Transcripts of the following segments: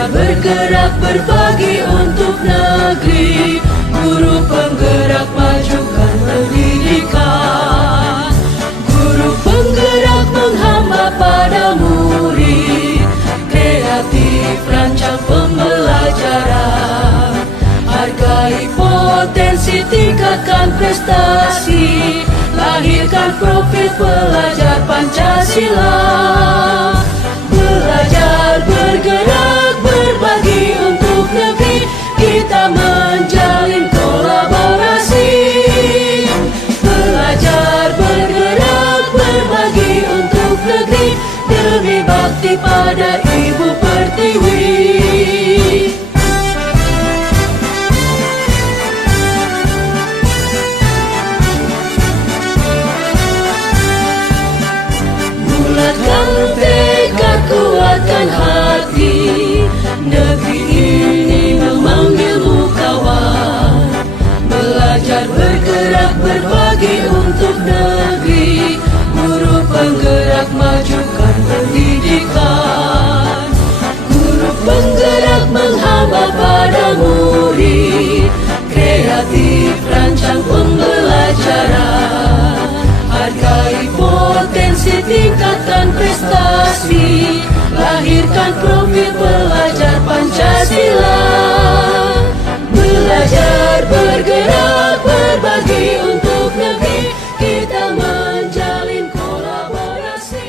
Belajar bergerak berbagi untuk negeri, guru penggerak majukan pendidikan. Guru penggerak menghamba pada murid, kreatif rancang pembelajaran. Hargai potensi, tingkatkan prestasi, lahirkan profil pelajar Pancasila. Belajar bergerak berbagi untuk negeri, kita menjalin kolaborasi. Belajar bergerak berbagi untuk negeri, demi bakti pada Ibu Pertiwi. Bulatkan tekad, kuatkan hati, negeri ini memanggilmu kawan. Belajar bergerak berbagi untuk negeri, guru penggerak majukan pendidikan. Guru penggerak menghamba pada murid, kreatif rancang pembelajaran. Hargai potensi, tingkatkan prestasi, lahirkan profil pelajar Pancasila. Belajar bergerak berbagi untuk negeri, kita menjalin kolaborasi.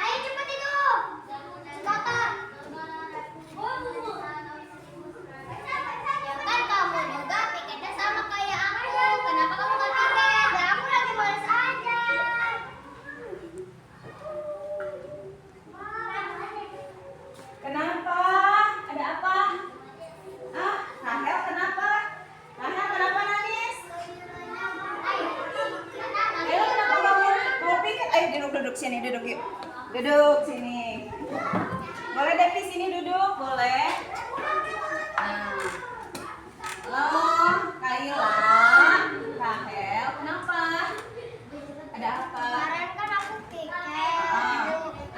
Ayo cepat itu. Silakan. Ya kan kamu juga pikirnya sama kayak aku. Kenapa kamu gak pikir? Dan aku lagi males aja. Kenapa? Ada apa? Ah, Rahel kenapa? Rahel kenapa nangis? Ayo kenapa kamu mau pikir? Ayo duduk sini, duduk yuk. Duduk sini. Boleh Devi sini duduk, boleh? Nah. Halo, Kaila, Rahel, kenapa? Ada apa? Kemarin kan aku pikir.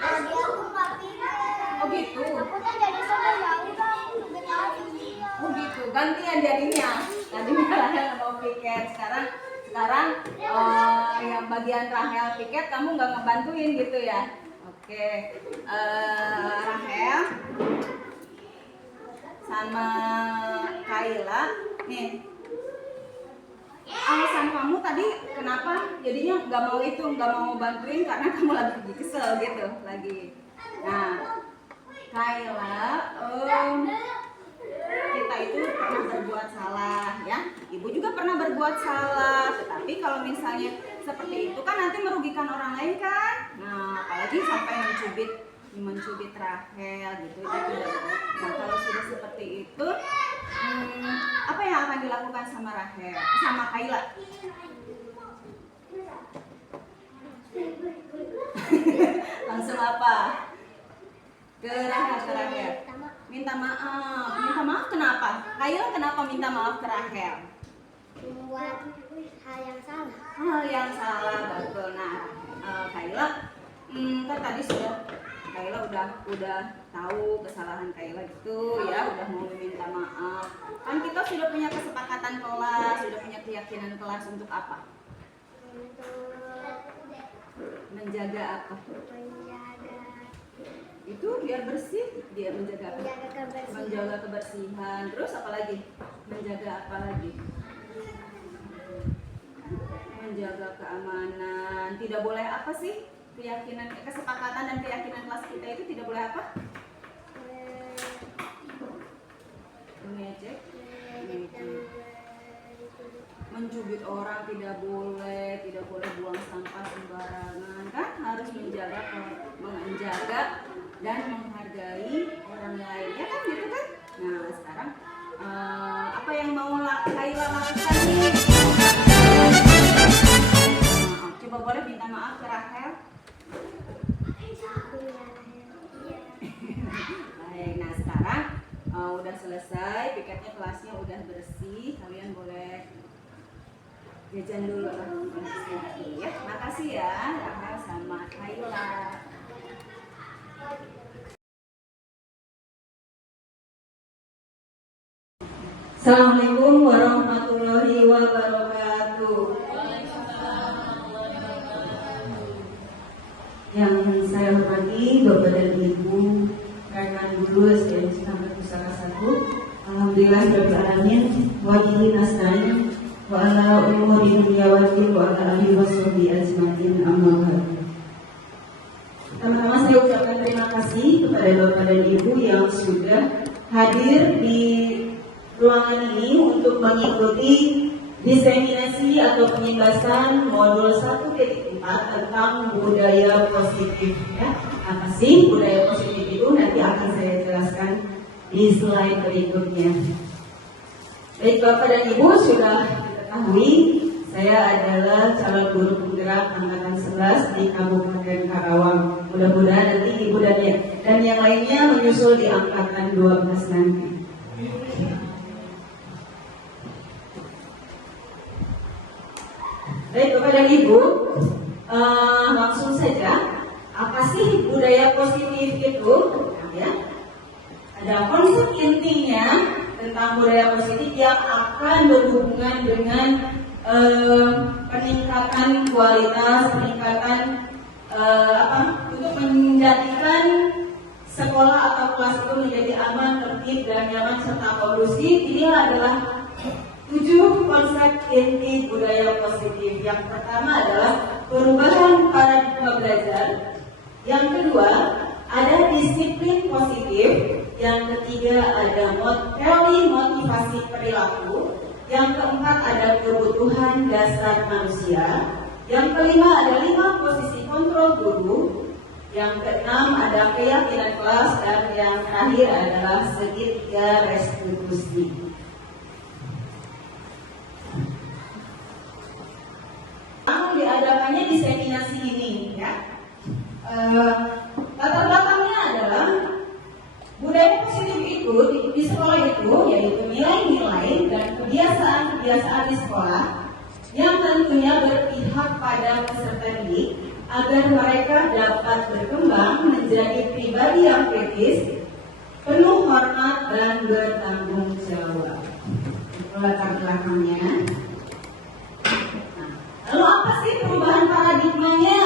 Tadi aku gak pikir. Oh gitu. Aku tuh jadi suka ya udah aku pikir aja. Oh gitu, gantian jadinya. Tadinya Rahel mau piket, sekarang yang bagian Rahel piket kamu nggak ngebantuin gitu ya? Oke, Rahel sama Kaila nih. Alasan kamu tadi kenapa jadinya nggak mau bantuin karena kamu lagi kesel gitu lagi. Nah, Kaila, kita itu pernah berbuat salah ya. Ibu juga pernah berbuat salah, tetapi kalau misalnya seperti itu kan nanti merugikan orang lain kan. Nah, apalagi sampai mencubit Rahel gitu, itu tidak baik. Nah, kalau sudah seperti itu, apa yang akan dilakukan sama Rahel, sama Kaila? Langsung apa? Ke Rahel. Minta maaf kenapa? Kaila kenapa minta maaf ke Rahel? Membuat hal yang salah. Hal yang salah, betul. Nah, Kaila, kan tadi Kaila udah tahu kesalahan Kaila itu ya, udah mau meminta maaf. Kan kita sudah punya kesepakatan kelas, sudah punya keyakinan kelas untuk apa? Menjaga apa? Itu biar bersih, dia menjaga apa? Menjaga kebersihan. Terus apa lagi? Menjaga apa lagi? Menjaga keamanan. Tidak boleh apa sih? Keyakinan, kesepakatan dan keyakinan kelas kita itu tidak boleh apa? Mengejek, mencubit orang tidak boleh buang sampah sembarangan kan, harus menjaga dan menghargai orang lain ya kan gitu kan. Nah sekarang apa yang mau Kaila lakukan nih? Coba boleh minta maaf ke Rahel. Baik, nah sekarang udah selesai piketnya, kelasnya udah bersih, kalian boleh jajan dulu lah ya. Makasih ya Rahel sama Kaila. Assalamualaikum warahmatullahi wabarakatuh. Yang saya hormati Bapak dan Ibu, rekan guru SDN Cikampek Pusaka 1. Alhamdulillah Rabbil Alamin, wa bihi nasta'in, wa ala umuri dunya wal din, wa ala alihi washabihi ajmain, amma ba'du. Pertama-tama saya ucapkan terima kasih kepada Bapak dan Ibu yang sudah hadir di ruangan ini untuk mengikuti diseminasi atau penyebasan modul 1.4 tentang budaya positif. Ya, apa sih budaya positif itu? Nanti akan saya jelaskan di slide berikutnya. Baik Bapak dan Ibu, sudah diketahui saya adalah calon guru penggerak angkatan 11 di Kabupaten Karawang. Mudah-mudahan nanti Ibu dan yang lainnya menyusul di angkatan 12 nanti. Baik Bapak dan Ibu, langsung saja, apa sih budaya positif itu? Ya, ada konsep intinya tentang budaya positif yang akan berhubungan dengan peningkatan kualitas, peningkatan untuk menjadikan sekolah atau kelas itu menjadi aman, tertib dan nyaman serta kondusif. Ini adalah 7 konsep inti budaya positif. Yang pertama adalah perubahan paradigma belajar. Yang kedua, ada disiplin positif. Yang ketiga, ada teori motivasi perilaku. Yang keempat, ada kebutuhan dasar manusia. Yang kelima, ada 5 posisi kontrol guru. Yang keenam, ada keyakinan kelas. Dan yang terakhir adalah segitiga restitusi. Diadakannya diseminasi ini, ya. Latar belakangnya adalah budaya positif itu di sekolah itu yaitu nilai-nilai dan kebiasaan-kebiasaan di sekolah yang tentunya berpihak pada peserta didik agar mereka dapat berkembang menjadi pribadi yang kritis, penuh hormat dan bertanggung jawab. Itu latar belakangnya. Lalu apa sih perubahan paradigmanya?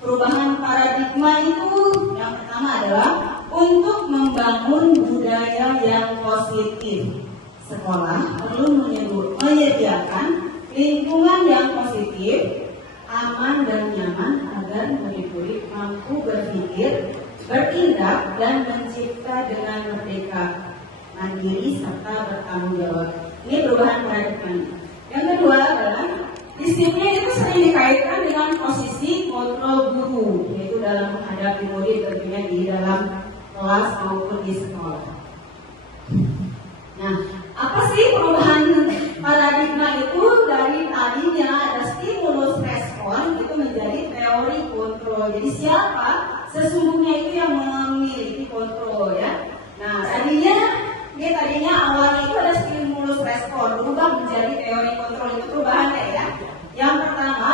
Perubahan paradigma itu yang pertama adalah untuk membangun budaya yang positif. Sekolah perlu menyediakan lingkungan yang positif, aman dan nyaman agar murid-murid mampu berpikir, bertindak dan mencipta dengan merdeka, mandiri serta bertanggung jawab. Ini perubahan paradigma. Yang kedua adalah disiplin itu sering dikaitkan dengan posisi kontrol guru, yaitu dalam menghadapi murid tentunya di dalam kelas maupun di sekolah. Nah, apa sih perubahan paradigma itu? Dari tadinya ada stimulus respon itu menjadi teori kontrol. Jadi siapa sesungguhnya itu yang memiliki kontrol, ya? Nah, tadinya awalnya itu ada stimulus respon, berubah menjadi teori kontrol. Itu perubahannya, ya. Yang pertama,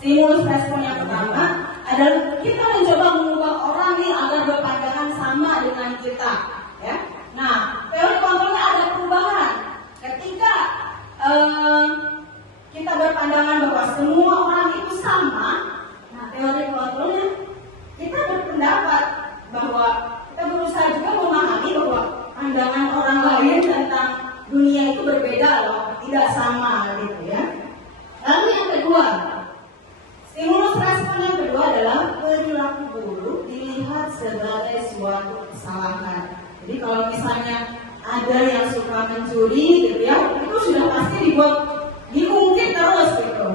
stimulus respon yang pertama adalah kita mencoba mengubah orang ini agar berpandangan sama dengan kita, ya. Nah, teori kontrolnya ada perubahan. Ketika kita berpandangan bahwa semua orang itu sama, nah teori kontrolnya kita berpendapat bahwa kita berusaha juga memahami bahwa pandangan orang lain tentang dunia itu berbeda loh, tidak sama gitu, ya. Lalu yang kedua, stimulus respon yang kedua adalah perilaku buruk dilihat sebagai suatu kesalahan. Jadi kalau misalnya ada yang suka mencuri gitu, ya, itu sudah pasti diungkit terus gitu.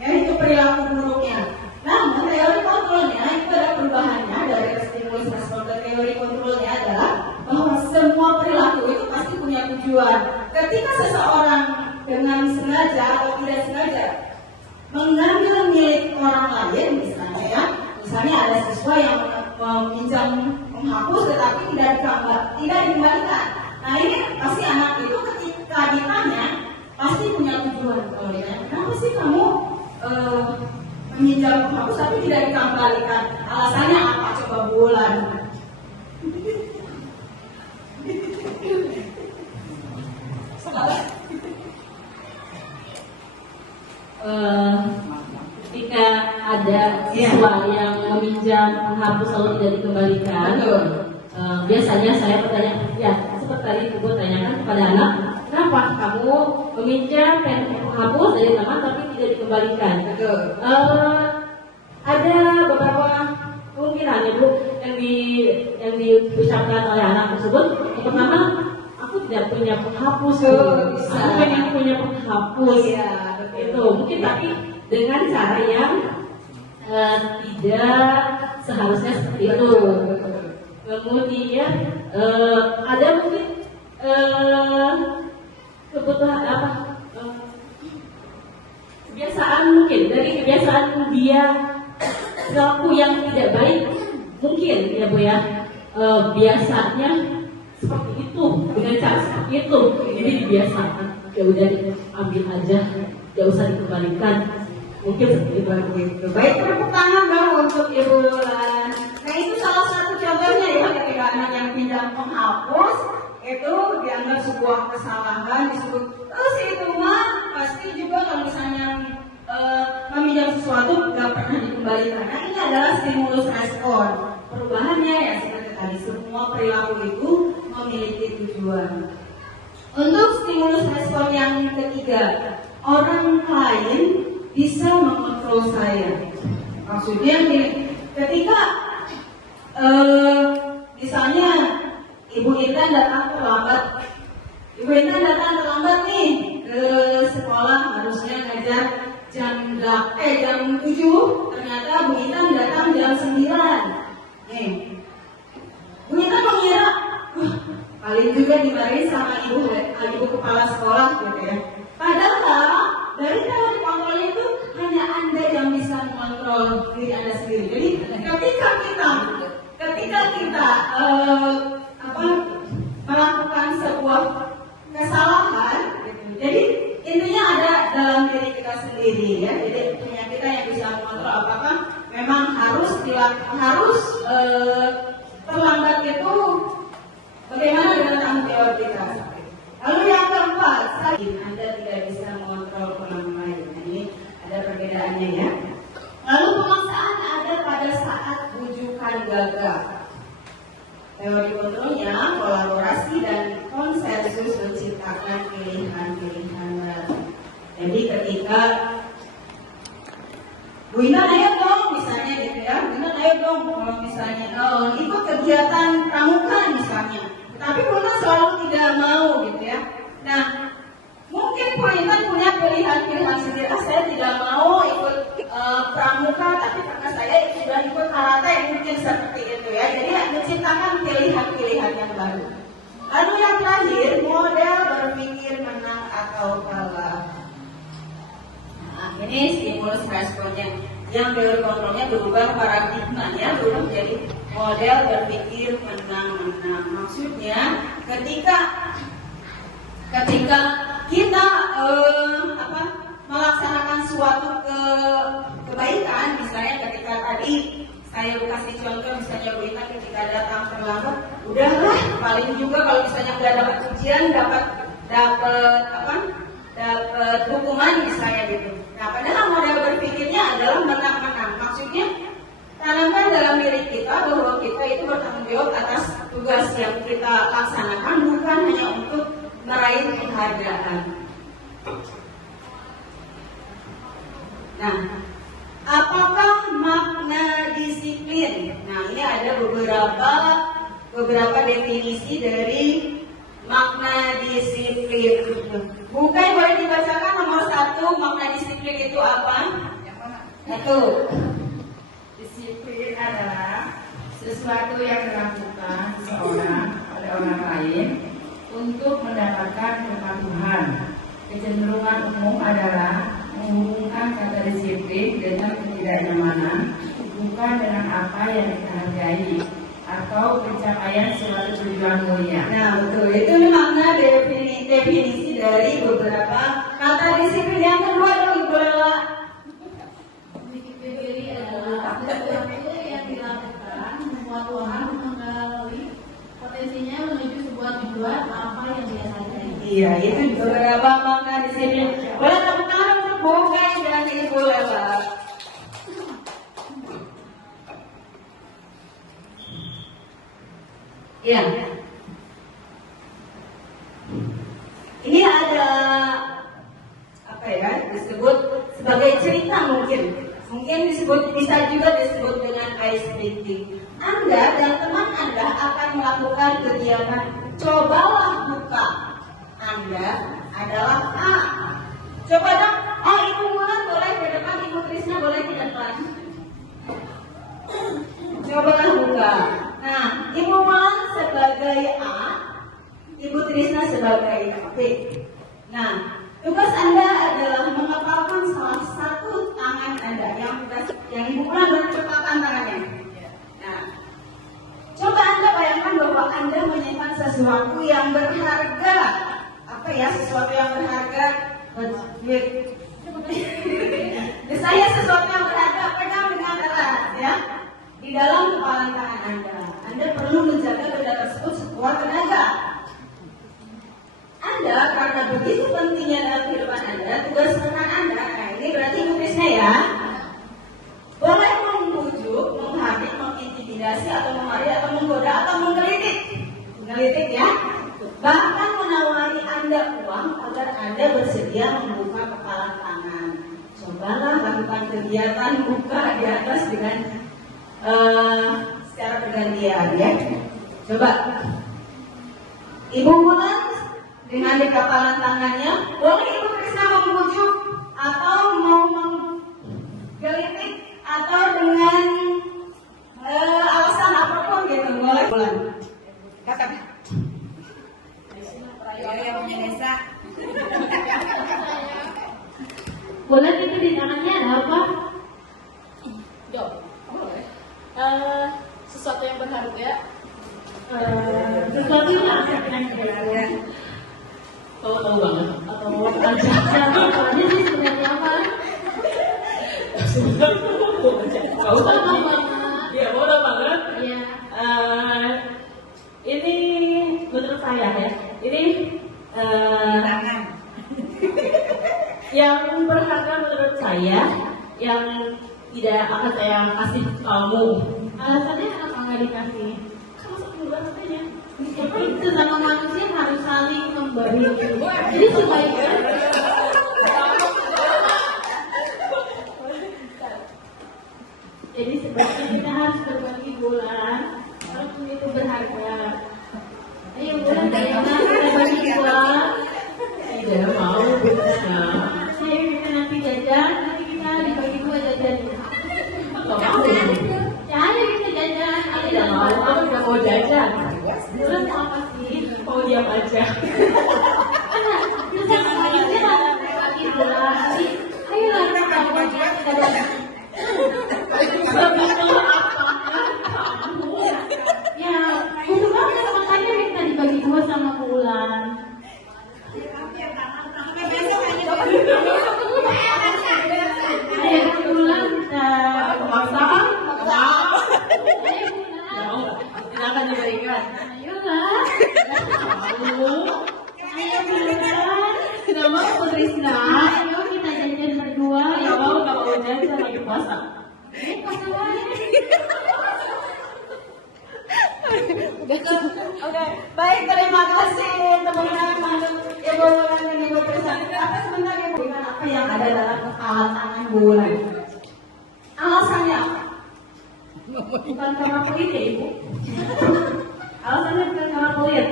Ya, itu perilaku buruknya. Namun teori kontrolnya itu ada perubahannya dari stimulus respon ke teori kontrolnya adalah bahwa semua perilaku itu pasti punya tujuan. Ketika seseorang dengan sengaja atau tidak sengaja mengambil milik orang lain, misalnya, ya, misalnya ada siswa yang meminjam menghapus tetapi tidak dikembalikan. Nah, ini pasti anak itu ketika ditanya pasti punya tujuan. Kalau ditanya, kenapa sih kamu meminjam menghapus tapi tidak dikembalikan? Alasannya apa? berapa bulan? Ketika ada siswa yang meminjam menghapus lalu tidak dikembalikan, biasanya saya bertanya, ya seperti tadi ibu tanyakan kepada anak, kenapa kamu meminjam menghapus dari teman tapi tidak dikembalikan? Ada beberapa kemungkinan ibu yang diucapkan oleh anak tersebut. Yang pertama, aku tidak punya penghapus, aku pengen punya penghapus, itu mungkin, tapi dengan cara yang tidak seharusnya seperti itu. Kemudian ada mungkin kebutuhan apa? Kebiasaan, mungkin dari kebiasaan dia perilaku yang tidak baik, mungkin ya Bu ya, biasanya seperti itu, dengan cara seperti itu, jadi dibiasakan, ya udah ambil aja, gak usah dikembalikan, mungkin seperti itu. Baik, tepuk tangan dong untuk Ibu Lan. Nah, itu salah satu contohnya ya, ketika anak yang pinjam penghapus itu dianggap sebuah kesalahan, disebut si itu mah pasti juga kalau misalnya meminjam sesuatu gak pernah dikembalikan. Nah, ini adalah stimulus respon. Perubahannya ya seperti tadi, semua perilaku itu memiliki tujuan. Untuk stimulus respon yang ketiga, orang lain bisa mengontrol saya. Maksudnya gini, ketika misalnya Ibu Intan datang terlambat, Ibu Intan datang terlambat nih ke sekolah, harusnya ngajar jam 7, ternyata Bu Intan datang jam 9. Nih, Bu Intan mengira, paling juga dimarahin sama ibu kepala sekolah gitu ya. Padahal dari teori kontrol itu hanya Anda yang bisa mengontrol diri Anda sendiri. Jadi ketika kita melakukan sebuah kesalahan, gitu. Jadi intinya ada dalam diri kita sendiri ya. Jadi punya kita yang bisa mengontrol apakah memang harus terlambat itu bagaimana dengan tanggung jawab kita. Lalu yang keempat, Anda tidak bisa mengontrol orang lain. Ini ada perbedaannya ya. Lalu pemaksaan ada pada saat rujukan gagal. Teori kontrolnya kolaborasi dan konsensus menciptakan pilihan-pilihan baru. Jadi ketika Bu Intan ayo dong, misalnya gitu ya, Bu Intan ayo dong, kalau misalnya ikut kegiatan pramuka misalnya, tapi Bu Intan selalu tidak mau gitu ya. Nah, mungkin Bu Intan punya pilihan-pilihan sendiri. Saya tidak mau ikut pramuka, tapi karena saya sudah ikut karate, mungkin seperti itu ya. Jadi menciptakan pilihan-pilihan yang baru. Lalu yang terakhir, model berpikir menang atau kalah. Nah, ini stimulus responnya. Yang teori kontrolnya berubah paradigmanya, berubah menjadi model berpikir menang-menang. Maksudnya, ketika kita melaksanakan suatu kebaikan, misalnya ketika tadi saya kasih contoh, misalnya Bu Intan ketika datang terlambat, udahlah paling juga kalau misalnya nggak dapat ujian dapat hukuman misalnya gitu. Nah, padahal model berpikirnya adalah menang-menang. Maksudnya tanamkan dalam diri kita bahwa kita itu bertanggung jawab atas tugas yang kita laksanakan, bukan hanya untuk meraih penghargaan. Nah, apakah makna disiplin? Nah, ini ada beberapa definisi dari makna disiplin. Bukan boleh dibacakan nomor 1, makna disiplin itu apa? Satu. Disiplin adalah sesuatu yang dilakukan seseorang pada orang lain untuk mendapatkan kepatuhan. Kecenderungan umum adalah menghubungkan kata disiplin dengan ketidaknyamanan, bukan dengan apa yang kita hargai atau pencapaian suatu tujuan mulia. Nah, betul. Itu makna definisi dari beberapa kata disiplin. Yang kedua dong, Ibu Lela. Disiplin adalah sesuatu yang dilakukan Iya, itu beberapa makna di sini. Boleh tepuk tangan untuk Bogai dan Ibu Lela. Ya. Ini ada apa ya? Disebut sebagai cerita mungkin. Mungkin disebut, bisa juga disebut dengan ice breaking. Anda dan teman Anda akan melakukan kegiatan cobalah buka. Anda adalah A. Coba dong, Ibu Mulan boleh ke depan, Ibu Trisna boleh ke depan. Cobalah buka. Nah, Ibu Mulan sebagai A, Ibu Trisna sebagai B. Nah, tugas Anda adalah mengepalkan salah satu tangan Anda yang Ibu Mulan bercepatan tangannya. Nah, coba Anda bayangkan bahwa Anda menyimpan sesuatu yang berharga. Apa ya sesuatu yang berharga? Duit. Saya sesuatu yang berharga pegang dengan erat ya. Di dalam kepalan tangan Anda. Anda perlu menjaga benda tersebut sekuat tenaga. Anda karena begitu pentingnya dalam kehidupan Anda, tugas rekan Anda, nah ini berarti nulisnya ya, boleh membujuk, menghabis, mengintimidasi, atau memarahi, atau menggoda, atau menggelitik. Menggelitik ya. Bahkan menawari Anda uang agar Anda bersedia membuka kepalan tangan. Cobalah lakukan kegiatan buka di atas dengan secara bergantian ya. Coba Ibu Mulan dengan di kepalan tangannya, boleh Ibu Krisna membujuk atau mau menggelitik atau dengan alasan apapun gitu, boleh. Bulan. Kakak. Yang punya desa. Boleh itu di tangannya ada apa? Dok, sesuatu yang berharga. Sesuatu yang akan berharga. Tahu banget atau aja? Soalnya sih sebenarnya apa? Tahu banget. Iya, bodoh banget. Iya. Ini menurut saya ya. Ini Tangan. yang berharga menurut saya, yang tidak akan saya kasih ke kamu. Alasannya kenapa nggak dikasih? Kamu sebulan katanya. Sesama manusia harus saling memberi. Jadi sebaiknya kita harus berbagi bulan. Walaupun itu berharga. Ayo bulan kita bagi bulan. Tidak mau bisa. Ayo kita nanti jajan, nanti kita dibagi dua jajannya. Kamu ya ayo kita jajan. Aku tidak mau, aku tidak mau jajan. Bulan mau apa sih? Mau diam aja. Jangan selanjutnya bagi bulan. Ayolah kita jajan. Begitu apakah kamu? Ya, untuk apa makanya minta dibagi dua sama bulan. Ayo bulan kita memaksakan. Ayo bulan. Kita akan diberikan. Ayolah. Ayo bulan. Tidak mau Trisna. Ayo kita jajan berdua. Tidak mau jajan lagi puasa. Oke, baik, terima kasih teman-teman Ibu Mulan dan Ibu Trisna. Apa sebentar Ibu dengan apa yang ada dalam kepala tangan Bulan? Alasannya apa? Bukan karena pelit ya Ibu. Alasannya bukan karena pelit,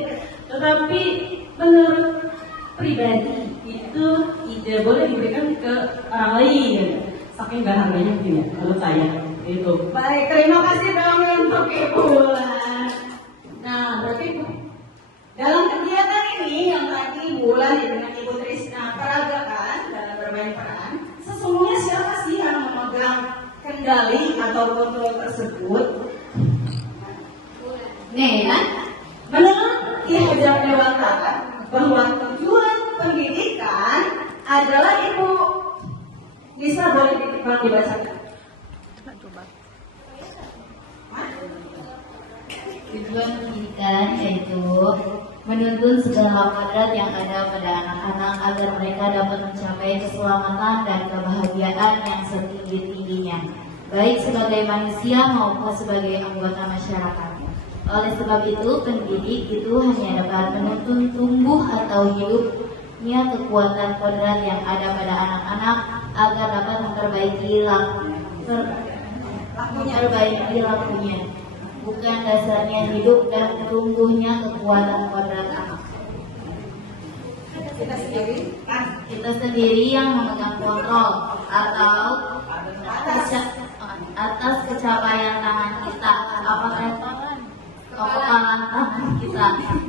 tetapi menurut pribadi itu tidak boleh diberikan ke orang lain. Saking gak harganya mungkin ya, menurut saya itu. Baik, terima kasih dong untuk Ibu Bulan. Nah, berarti dalam kegiatan ini yang tadi Bulan dengan Ibu Trisna peragakan dalam bermain peran, sesungguhnya siapa sih yang memegang kendali atau kontrol tersebut? Nih ya, menurut Ki Hajar Dewantara bahwa tujuan pendidikan adalah Ibu bisa boleh dibacakan. Tujuan pendidikan yaitu menuntun segala kodrat yang ada pada anak-anak agar mereka dapat mencapai keselamatan dan kebahagiaan yang setinggi-tingginya, baik sebagai manusia maupun sebagai anggota masyarakat. Oleh sebab itu, pendidik itu hanya dapat menuntun tumbuh atau hidupnya kekuatan kodrat yang ada pada anak-anak agar dapat memperbaiki lakunya, bukan dasarnya hidup dan tumbuhnya kekuatan kodrat anak. Kita sendiri yang memegang kontrol atas kecapaian tangan kita.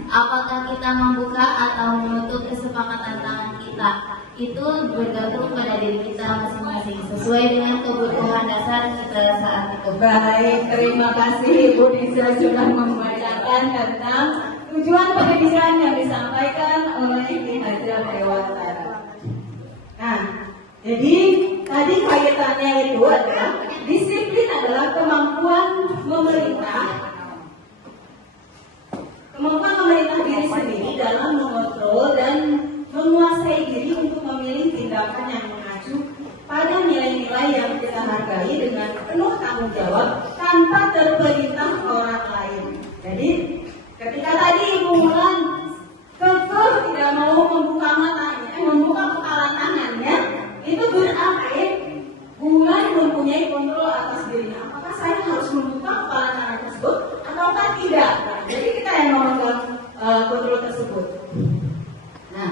Apakah kita membuka atau menutup kesepakatan tangan kita? Itu bergantung pada diri kita masing-masing sesuai dengan kebutuhan dasar kita saat itu. Baik, terima kasih Ibu Nisa sudah membacakan tentang tujuan pendidikan yang disampaikan oleh Ki Haja Dewantara. Nah, jadi tadi kaitannya itu adalah disiplin adalah kemampuan memerintah diri sendiri dalam mengontrol dan menguasai diri untuk memilih tindakan yang mengacu pada nilai-nilai yang kita hargai dengan penuh tanggung jawab tanpa terperintah orang lain. Jadi ketika tadi Ibu Mulan kekeh tidak mau membuka matanya, membuka kepala tangannya, itu berarti Mulan mempunyai kontrol atas dirinya. Apakah saya harus membuka kepala tangan tersebut ataukah tidak? Nah, jadi kita yang memegang kontrol tersebut. Nah,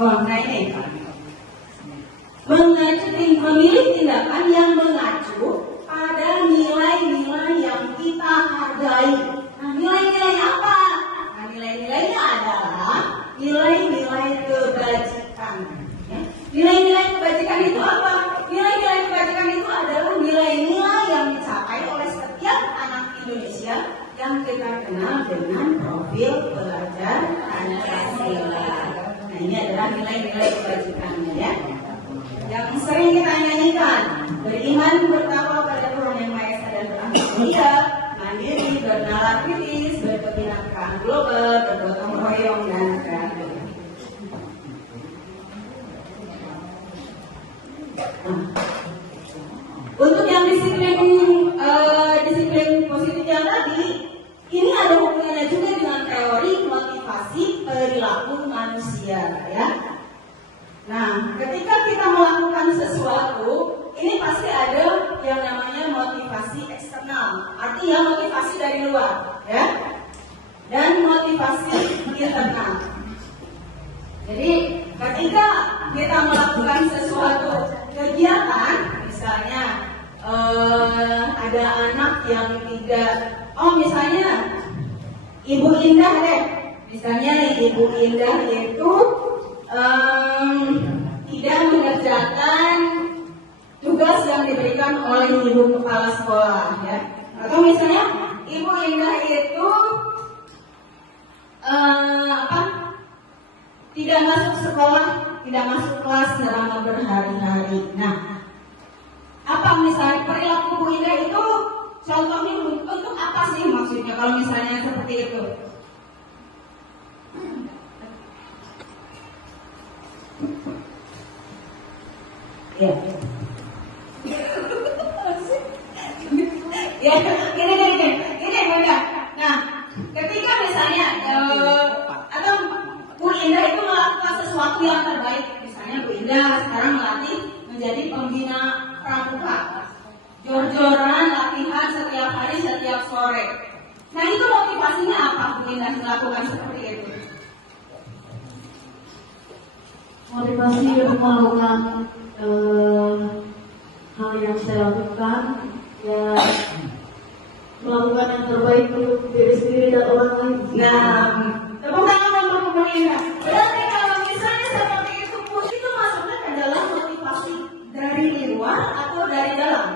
ulang ya. Nah ini memilih tindakan yang mengacu pada nilai-nilai yang kita hargai. Nah, nilai-nilai apa? Nah, nilai-nilainya adalah nilai-nilai kebajikan. Nilai-nilai kebajikan itu apa? Nilai-nilai kebajikan itu adalah nilai-nilai yang dicapai oleh setiap anak Indonesia yang kita kenal dengan profil pelajar Pancasila. Nah, ini adalah nilai-nilai kebajikannya ya. Yang sering kita nyanyikan, beriman, bertakwa pada Tuhan Yang Maha Esa dan berakhir mulia, mandiri, bernalar kritis, berkebinekaan global, bergotong royong dan kreatif. Untuk yang disiplin positif yang tadi, ini ada hubungannya juga dengan teori motivasi perilaku manusia, ya. Nah, ketika kita melakukan sesuatu, ini pasti ada yang namanya motivasi eksternal, artinya motivasi dari luar, ya, dan motivasi internal. Jadi, ketika kita melakukan sesuatu kegiatan, misalnya ada anak yang tidak, misalnya Ibu Indah deh, misalnya Ibu Indah itu tidak mengerjakan tugas yang diberikan oleh ibu kepala sekolah, ya. Atau misalnya Ibu Indah itu tidak masuk sekolah, tidak masuk kelas selama berhari-hari. Nah, apa misalnya perilaku Bu Indah itu contohnya untuk apa sih maksudnya kalau misalnya seperti itu? Ya. Ya, ini Bunda. Nah, ketika misalnya atau Bu Indah itu melakukan sesuatu yang terbaik, misalnya Bu Indah sekarang melatih menjadi pembina pramuka, jor-joran latihan setiap hari, setiap sore. Nah, itu motivasinya apa Bu Indah melakukan seperti itu? Motivasi untuk melakukan hal yang saya lakukan, ya melakukan yang terbaik untuk diri sendiri dan orang lain. Nah, tepuk tangan untuk Bu Indah. Berarti kalau misalnya seperti itu, itu maksudnya adalah motivasi dari luar atau dari dalam?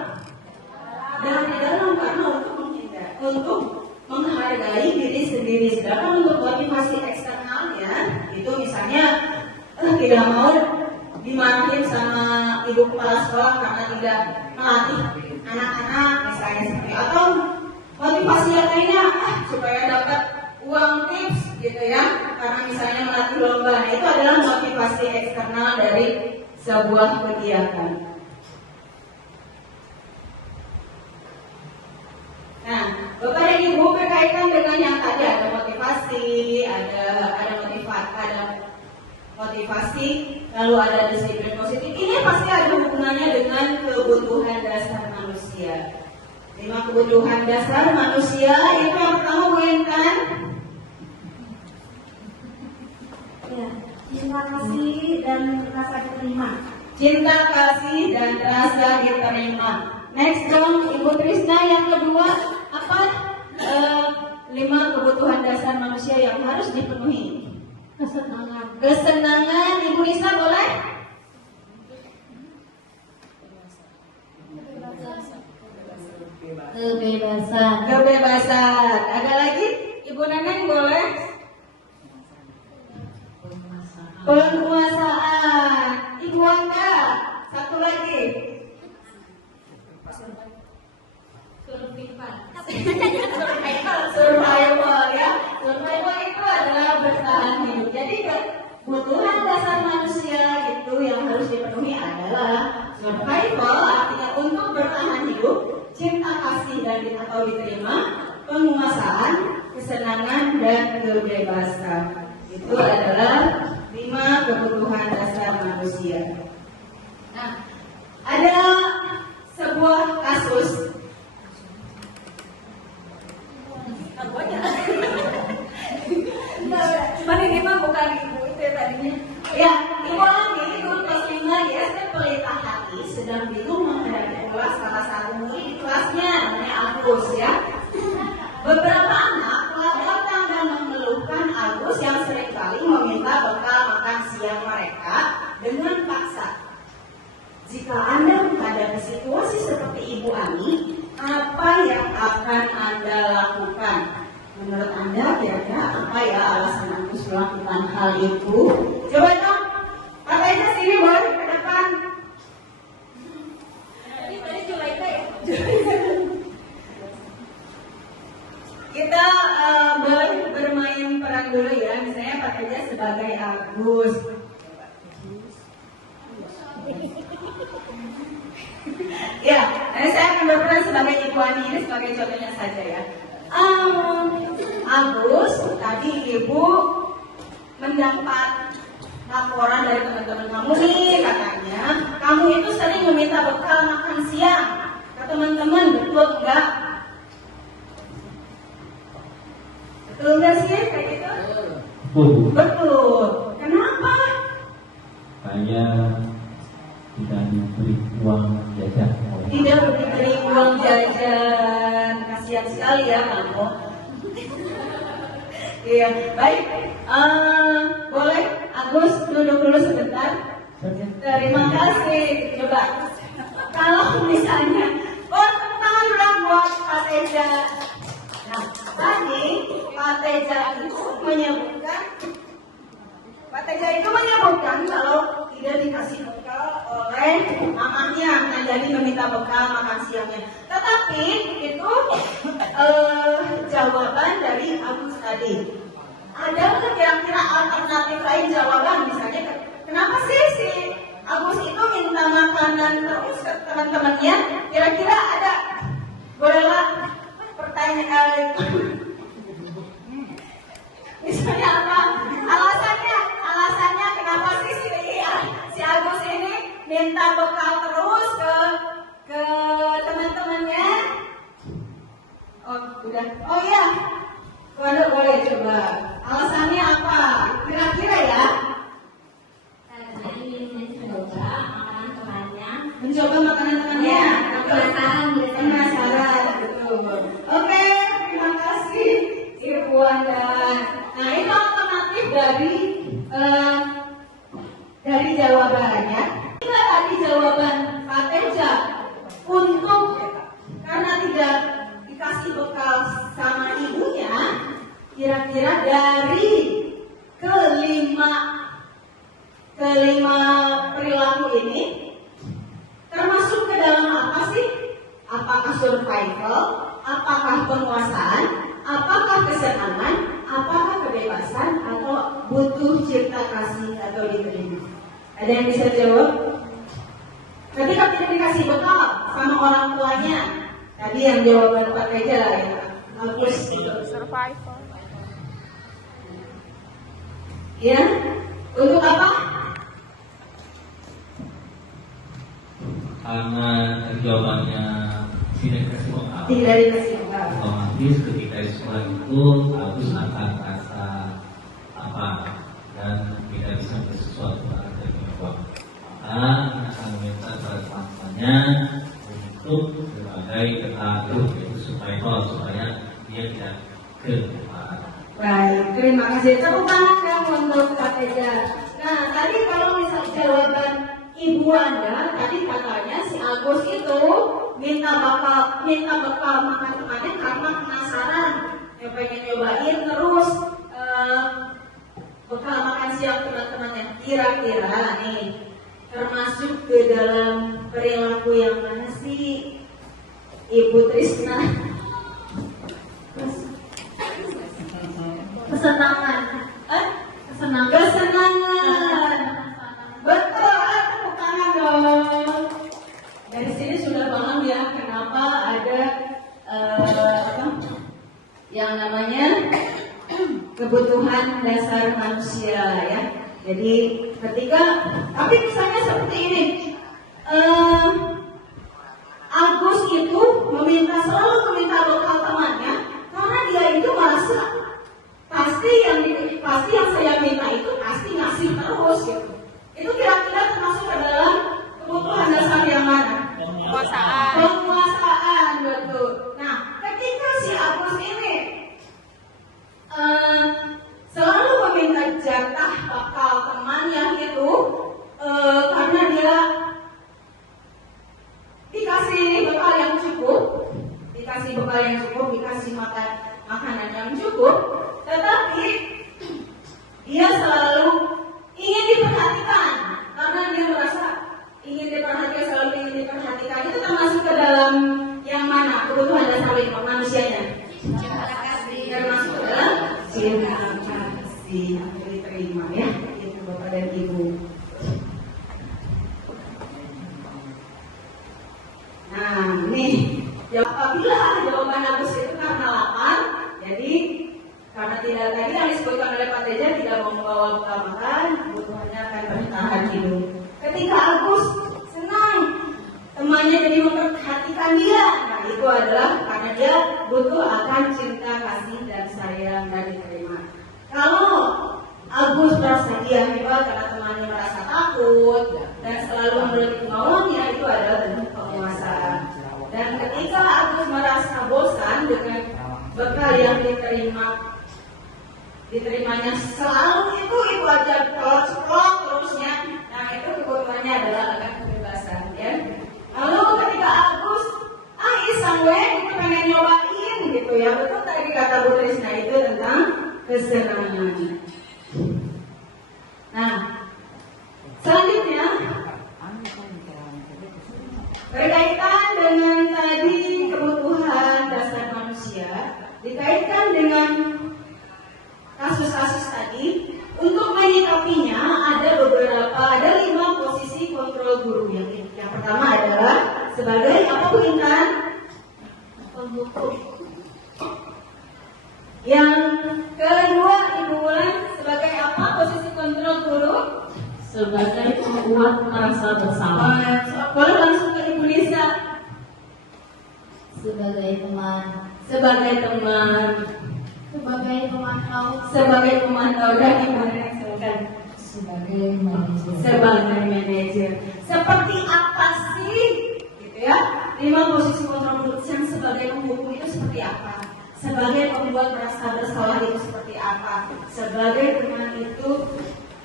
Dari dalam, karena untuk menghargai diri sendiri. Sedangkan untuk motivasi eksternalnya itu misalnya tidak mau dimarahin sama ibu kepala sekolah karena tidak melatih anak-anak misalnya seperti atau motivasi yang lainnya supaya dapat uang tips gitu ya karena misalnya melatih lomba. Nah, itu adalah motivasi eksternal dari sebuah kegiatan. Nah, Bapak dan Ibu berkaitan dengan yang tadi ada motivasi, ada motivasi, lalu ada disiplin positif. Ini pasti ada hubungannya dengan kebutuhan dasar manusia. 5 kebutuhan dasar manusia itu yang pertama kan? Ya, cinta kasih dan rasa diterima. Cinta kasih dan rasa diterima. Next dong, Ibu Trisna yang kedua apa? 5 kebutuhan dasar manusia yang harus dipenuhi. Kesenangan. Kesenangan, Ibu Nisa boleh? Kebebasan. Kebebasan. Ada lagi? Ibu Neneng boleh? Penguasaan. Ibu Wanda, satu lagi. Survival ya. Survival itu adalah bertahan hidup. Jadi kebutuhan dasar manusia itu yang harus dipenuhi adalah survival, artinya untuk bertahan hidup, cinta kasih dan atau diterima, penguasaan, kesenangan dan kebebasan. Itu adalah 5 kebutuhan dasar manusia. Nah, ada sebuah kasus. Cuman ini mah bukan ibu itu ya tadinya. Ya, ibu lagi guru kelas 5 di SD Pelita Hati sedang bingung menghadapi kelas salah satu murid di kelasnya namanya Agus ya. Beberapa anak telah datang dan mengeluhkan Agus yang seringkali meminta bekal makan siang mereka dengan paksa. Jika Anda menghadapi situasi seperti Ibu Ani, apa yang akan Anda lakukan? Menurut Anda kira-kira apa ya alasan Agus melakukan hal itu? Coba dong, katanya sini boy ke depan. Ini tadi Julaita ya? Kita bermain peran dulu ya, misalnya Pak Teja sebagai Agus. Ya, saya akan berperan sebagai Ibu Ani, ini sebagai contohnya saja ya. Agus, tadi Ibu mendapat laporan dari teman-teman kamu nih, katanya kamu itu sering meminta bekal makan siang ke teman-teman, betul enggak? Betul enggak sih kayak gitu? Betul. Kenapa? Saya tidak diberi uang jajan. Tidak diberi uang jajan. Kasihan sekali ya kamu. Iya, baik. Boleh Agus duduk dulu sebentar. Terima kasih. Coba kalau misalnya, tepuk tangan dulu buat Pak Teja. Nah, tadi Pak Teja itu menyebutkan kalau tidak dikasih bekal oleh mamanya, nah jadi meminta bekal makan siangnya. Tetapi itu jawaban dari Agus tadi. Ada nggak kira-kira alternatif lain jawaban? Misalnya, kenapa sih si Agus itu minta makanan terus ke teman-temannya? Kira-kira ada? Bolehlah pertanyaan. Misalnya apa? Alasannya kenapa sih si Agus ini minta bekal terus ke teman-temannya? Oh, udah. Oh iya. Waduh, boleh coba. Alasannya apa? Kira-kira ya? Karena ingin mencoba makanan temannya. Mencoba makanan temannya. Penasaran. Betul. Oke, terima kasih Ibu Wanda. Nah, itu alternatif dari jawabannya. Kita tadi jawaban Pak Teja untuk karena tidak dikasih bekal sama ibunya, kira-kira dari kelima kelima perilaku ini termasuk ke dalam apa sih? Apakah survival, apakah penguasaan, apakah kesenangan, apakah kebebasan, atau butuh cinta kasih atau diterima? Ada yang bisa jawab? Ketika tidak dikasih bekal sama orang tuanya, tadi yang jawaban Pak Teja ya, Agus. Survival. Ya, untuk apa? Karena jawabannya tidak dikasih bekal. Tidak dikasih bekal. Otomatis ketika di sekolah itu harus akan rasa apa dan tidak bisa bersesuatu dari uang. Maka akan meminta pada teman-temannya untuk berbagai ketakut yaitu supaya dia tidak kelupaan. Baik, terima kasih. Tepuk tangan dong untuk Pak Teja. Nah, tadi kalau misal jawaban Ibu Anda, tadi katanya si Agus itu minta bekal makan temannya karena penasaran, yang pengen nyobain terus bekal makan siang teman-temannya. Kira-kira nih termasuk ke dalam perilaku yang mana sih Ibu Trisna? Kesenangan. Kesenangan. Betul, tepuk tangan dong. Dari sini sudah paham ya kenapa ada yang namanya kebutuhan dasar manusia ya. Jadi tapi misalnya seperti ini, Agus itu selalu meminta bekal temannya karena dia itu merasa pasti yang saya minta itu pasti ngasih terus gitu. Itu kira-kira termasuk ke dalam kebutuhan dasar yang mana? Penguasaan, betul. Nah, ketika si Agus ini selalu meminta jatah bakal temannya itu karena dia dikasih bekal yang cukup, dikasih makanan yang cukup, tetapi dia selalu ingin diperhatikan karena dia merasa selalu ingin diperhatikan. Itu termasuk ke dalam yang mana kebutuhan dasar manusianya? Termasuk ke dalam cinta kasih yang diterima ya, itu Bapak dan Ibu. Nah, ini apabila jawaban Agus itu karena lapar, jadi karena tidak tadi yang disebutkan oleh Pak Teja tidak mau membawa bekal makan, kebutuhannya akan bertahan hidup. Ketika Agus senang temannya jadi memperhatikan dia, nah itu adalah karena dia butuh akan cinta kasih dan sayang dan diterima. Kalau Agus merasa dia hebat karena temannya merasa takut dan selalu memiliki kemauannya, itu adalah bentuk penguasaan. Dan ketika Agus merasa bosan dengan bekal yang diterimanya selalu itu aja ceplok terusnya, nah itu kebutuhannya adalah akan kebebasan ya. Lalu ketika Agus iseng itu pengen nyobain gitu ya, betul tadi kata Bu Trisna itu tentang kesenangan. Nah, selanjutnya berkaitan dengan tadi kebutuhan dasar manusia, dikaitkan dengan kasus-kasus tadi, untuk menyikapinya ada 5 posisi kontrol guru. Yang pertama adalah sebagai apa Bu Intan? Penghukum. Yang kedua Ibu Wulan sebagai apa posisi kontrol guru? Sebagai penguat merasa bersalah. Boleh langsung ke Ibu Nisa. Sebagai teman. Sebagai teman. Sebagai pemantau. Sebagai pemantau. Dan Ibu Neneng silakan. Sebagai manajer. Sebagai manajer. Seperti apa sih? Gitu ya. 5 posisi kontrol guru yang sebagai penghukum itu seperti apa? Sebagai pembuat merasa bersalah itu seperti apa? Sebagai teman itu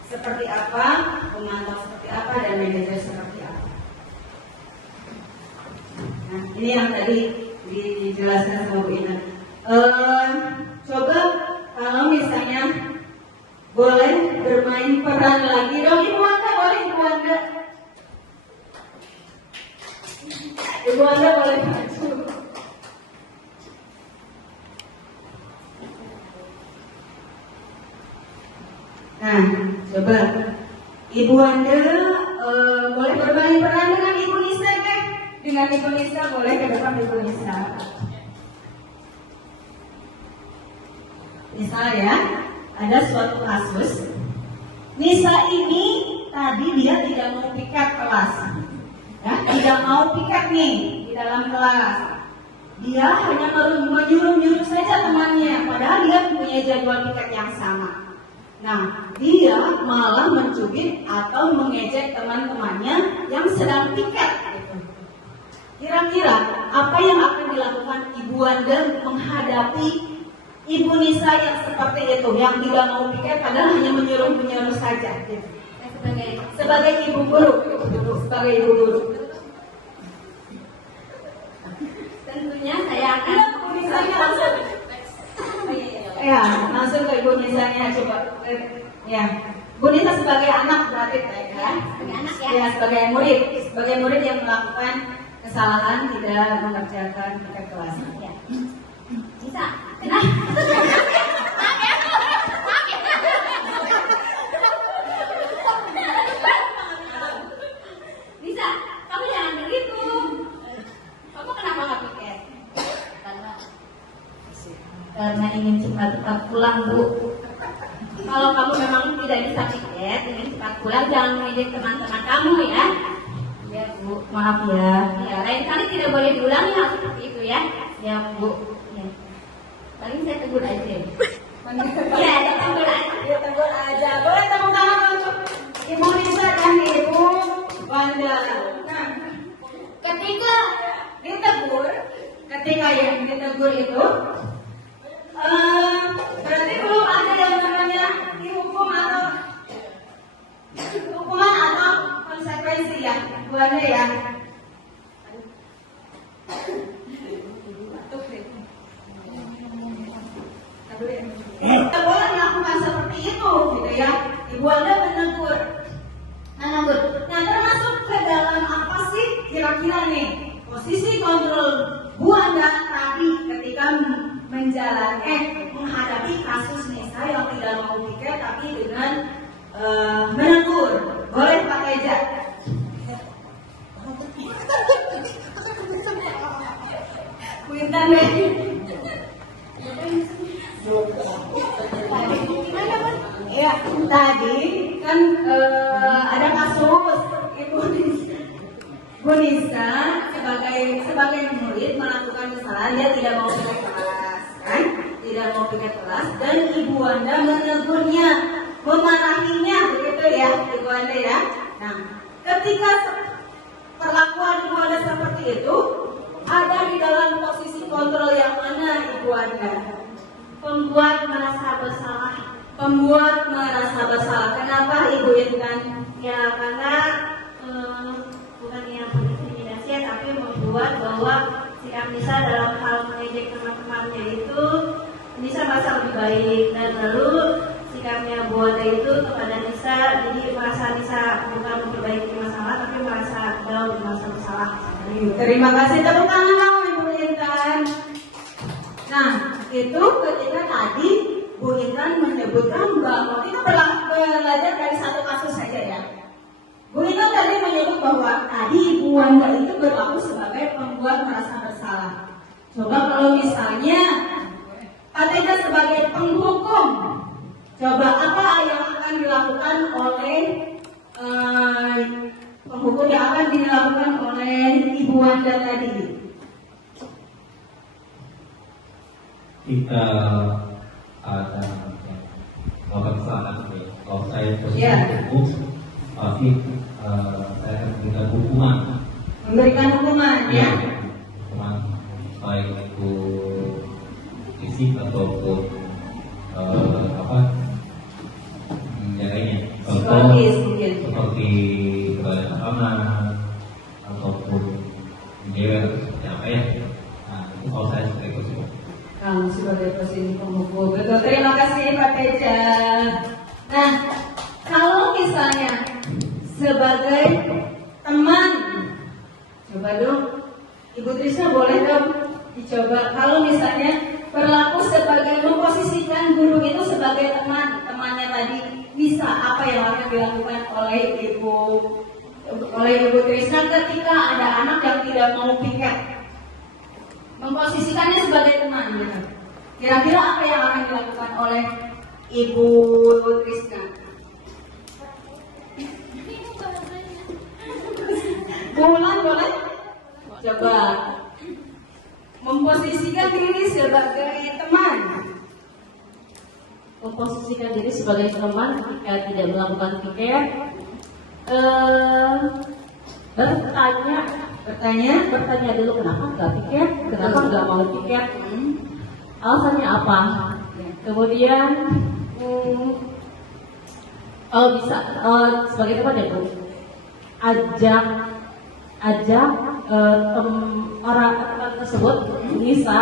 seperti apa? Pemantau seperti apa? Dan manajer seperti apa? Nah, ini yang tadi dijelaskan sama Bu Ina. Coba kalau misalnya boleh bermain peran lagi dong Ibu Anda, Wanda? Ibu Wanda boleh maju. Nah, coba Ibu Wanda boleh berbagi peran dengan Ibu Nisa kan? Dengan Ibu Nisa boleh ke depan Ibu Nisa. Misal ya, ada suatu kasus. Nisa ini tadi dia tidak mau piket kelas, ya, tidak mau piket nih di dalam kelas. Dia hanya menyuruh-nyuruh saja temannya, padahal dia punya jadwal piket yang sama. Nah, dia malah mencubit atau mengejek teman-temannya yang sedang piket. Kira-kira apa yang akan dilakukan Ibu Wanda menghadapi Ibu Nisa yang seperti itu, yang tidak mau piket padahal hanya menyuruh-menyuruh saja? Sebagai ibu guru, sebagai ibu guru. Tentunya saya akan Ya, langsung ke Ibu Nisanya coba. Ya, Bu Nisa sebagai anak berarti ya. sebagai anak ya. Ya, sebagai murid yang melakukan kesalahan tidak mengerjakan piket kelas. Ya. Bisa. Nah. Bisa. Kamu jangan begitu. Kamu kenapa nggak piket? Karena ingin cepat-cepat pulang, Bu. Kalau kamu memang tidak bisa piket, ingin cepat pulang, jangan mengejek teman-teman kamu ya. Ya, Bu. Maaf ya. Ya, lain kali tidak boleh diulangi hal seperti itu ya. Ya, Bu. Ya. Paling saya tegur aja. Ya, Ya, tegur aja. dia tegur aja. Boleh tepuk tangan untuk Ibu Nisa dan Ibu Wanda. Nah, ketika yang ditegur itu, berarti belum ada yang namanya hukuman atau konsekuensi ya, Bu Wanda ya. Kita boleh melakukan seperti itu, gitu ya. Ibu Wanda menegur. Nah, termasuk ke dalam apa sih kira-kira nih posisi kontrol Bu Wanda tadi ketika menghadapi kasus Nisa yang tidak mau piket tapi dengan menegur. Boleh Pak Teja. Kuintan deh. Ya, tadi kan ada kasus Ibu Nisa sebagai murid melakukan kesalahan, dia tidak mau piket kelas, kan? Tidak mau piket kelas, dan Ibu Wanda menegurnya, memarahinya, begitu ya, Ibu Wanda ya. Nah, ketika perlakuan Ibu Wanda seperti itu, ada di dalam posisi kontrol yang mana Ibu Wanda? Pembuat merasa bersalah. Pembuat merasa bersalah. Kenapa Ibu Intan? Ya, karena bukan yang berintimidasi, tapi membuat bahwa sikap Nisa dalam hal mengejek teman-temannya itu Nisa merasa lebih baik, dan lalu sikapnya Bu Wanda itu kepada Nisa, jadi merasa Nisa bukan memperbaiki masalah tapi merasa bersalah. Terima kasih, tepuk tangan dong Ibu Intan. Nah, itu ketika tadi Bu Intan menyebutkan bahwa kita belajar dari satu kasus saja ya. Bu Intan tadi menyebut bahwa tadi Ibu Wanda itu berlaku sebagai pembuat merasa bersalah. Coba kalau misalnya Pak Teja sebagai penghukum, coba apa yang akan dilakukan oleh penghukum yang akan dilakukan oleh Ibu Wanda tadi? Kita ada melakukan kesalahan. Kalau saya posisi hukum, pasti saya akan memberikan hukuman. Memberikan hukuman ya? Hukuman baik itu fisik ataupun yang lainnya. Contoh seperti kebadan tangan ataupun menjewer seperti apa ya? Nah, itu kalau saya sebagai posisi. Kamu sebagai posisi penghukum. Betul, terima kasih Pak Teja. Nah, kalau misalnya sebagai teman. Coba dong, Ibu Trisna boleh dong dicoba. Kalau misalnya berlaku sebagai memposisikan guru itu sebagai temannya tadi, bisa apa yang akan dilakukan oleh Ibu Trisna ketika ada anak yang tidak mau piket? Memposisikannya sebagai teman, gitu. Kira-kira apa yang akan dilakukan oleh Ibu Trisna? Bulan boleh? Coba memposisikan diri sebagai teman. Memposisikan diri sebagai teman ketika tidak melakukan piket. Bertanya dulu kenapa nggak piket, kenapa nggak mau piket, alasannya apa. Kemudian bisa sebagai teman ya Bu, ajak orang tersebut bisa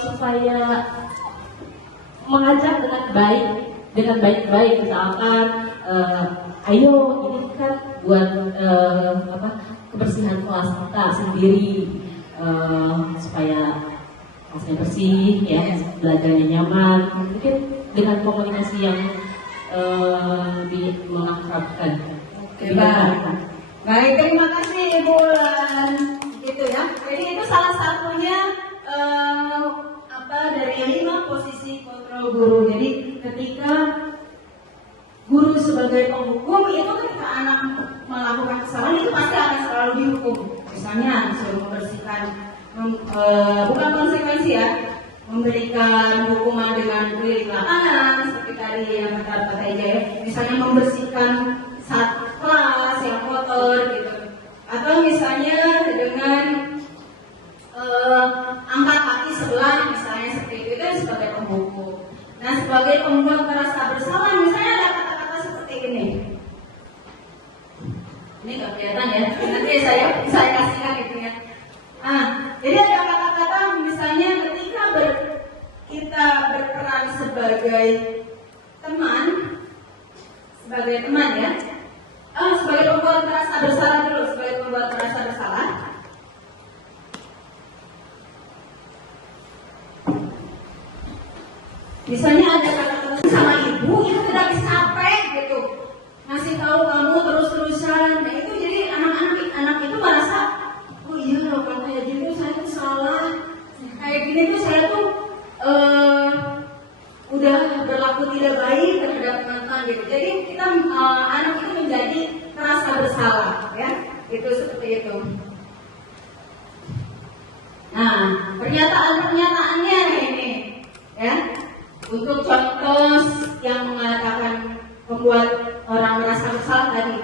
supaya mengajak dengan baik-baik, misalkan ayo ini kan buat kebersihan kelas kita sendiri, supaya kelasnya bersih ya, belajarnya nyaman, mungkin dengan komunikasi yang mengakrabkan. Oke, baik, terima kasih Ibu Lan. Gitu ya. Jadi itu salah satunya dari 5 posisi kontrol guru. Jadi ketika guru sebagai penghukum itu ketika anak melakukan kesalahan itu pasti akan selalu dihukum. Misalnya disuruh membersihkan, bukan konsekuensi ya, memberikan hukuman dengan keliling lapangan seperti tadi yang kata Ijaya, misalnya membersihkan saat kelas yang kotor gitu, atau misalnya dengan angkat kaki sebelah misalnya seperti itu sebagai penghukum. Nah, sebagai pembuat merasa bersalah misalnya ada kata-kata seperti ini nggak kelihatan ya, nanti saya kasihkan gitu ya. Jadi ada kata-kata misalnya ketika kita berperan sebagai teman ya, sebagai pembuat merasa bersalah dulu, sebagai pembuat merasa bersalah. Misalnya ada kata-kata sama ibu itu tidak bisa capek gitu, ngasih tahu kamu terus-terusan. Nah itu jadi anak itu merasa, oh iya kalau kayak gitu saya tuh salah, kayak gini tuh saya tuh udah berlaku tidak baik terhadap teman-teman gitu. Jadi kita anak itu menjadi merasa bersalah ya, itu seperti itu. Nah, pernyataan-pernyataannya ini ya, untuk contoh yang mengatakan membuat orang merasa bersalah tadi,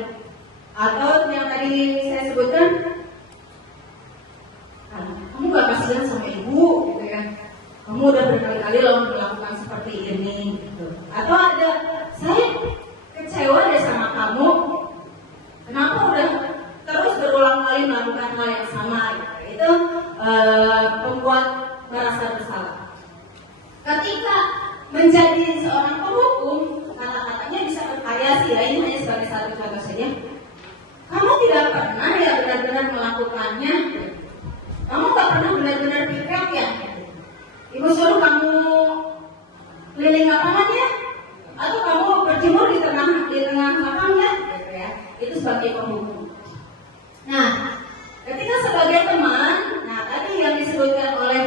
atau yang tadi saya sebutkan, kamu gak kasihan sama ibu gitu ya, kamu udah berkali-kali loh melakukan seperti ini gitu. Atau ada, saya kecewa deh sama kamu, kenapa udah terus berulang kali melakukan hal yang sama gitu. Itu membuat merasa bersalah. Ketika menjadi seorang penghukum, kata-katanya bisa bervariasi ya, ini hanya sebagai satu contoh saja. Kamu tidak pernah ya benar-benar melakukannya, kamu gak pernah benar-benar piket ya, ibu suruh kamu keliling lapangan ya, atau kamu berjemur di tengah lapangnya gitu ya. Itu sebagai penghukum. Nah, ketika sebagai teman, nah tadi yang disebutkan oleh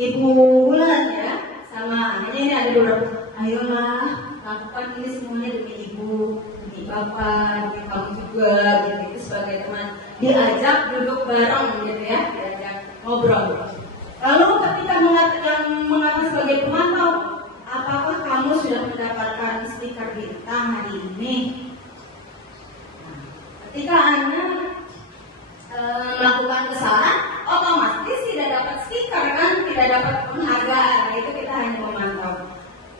Ibu Bulan ya, sama anaknya ini ada beberapa, ayolah lakukan ini semuanya demi ibu, demi bapak, demi kamu juga gitu. Itu sebagai teman, diajak duduk bareng gitu ya, diajak ngobrol. Lalu ketika mengatakan sebagai pemantau, apakah kamu sudah mendapatkan stiker bintang hari ini? Ketika Anda melakukan kesalahan, otomatis tidak dapat stiker kan, tidak dapat penghargaan. Nah, itu kita hanya memantau.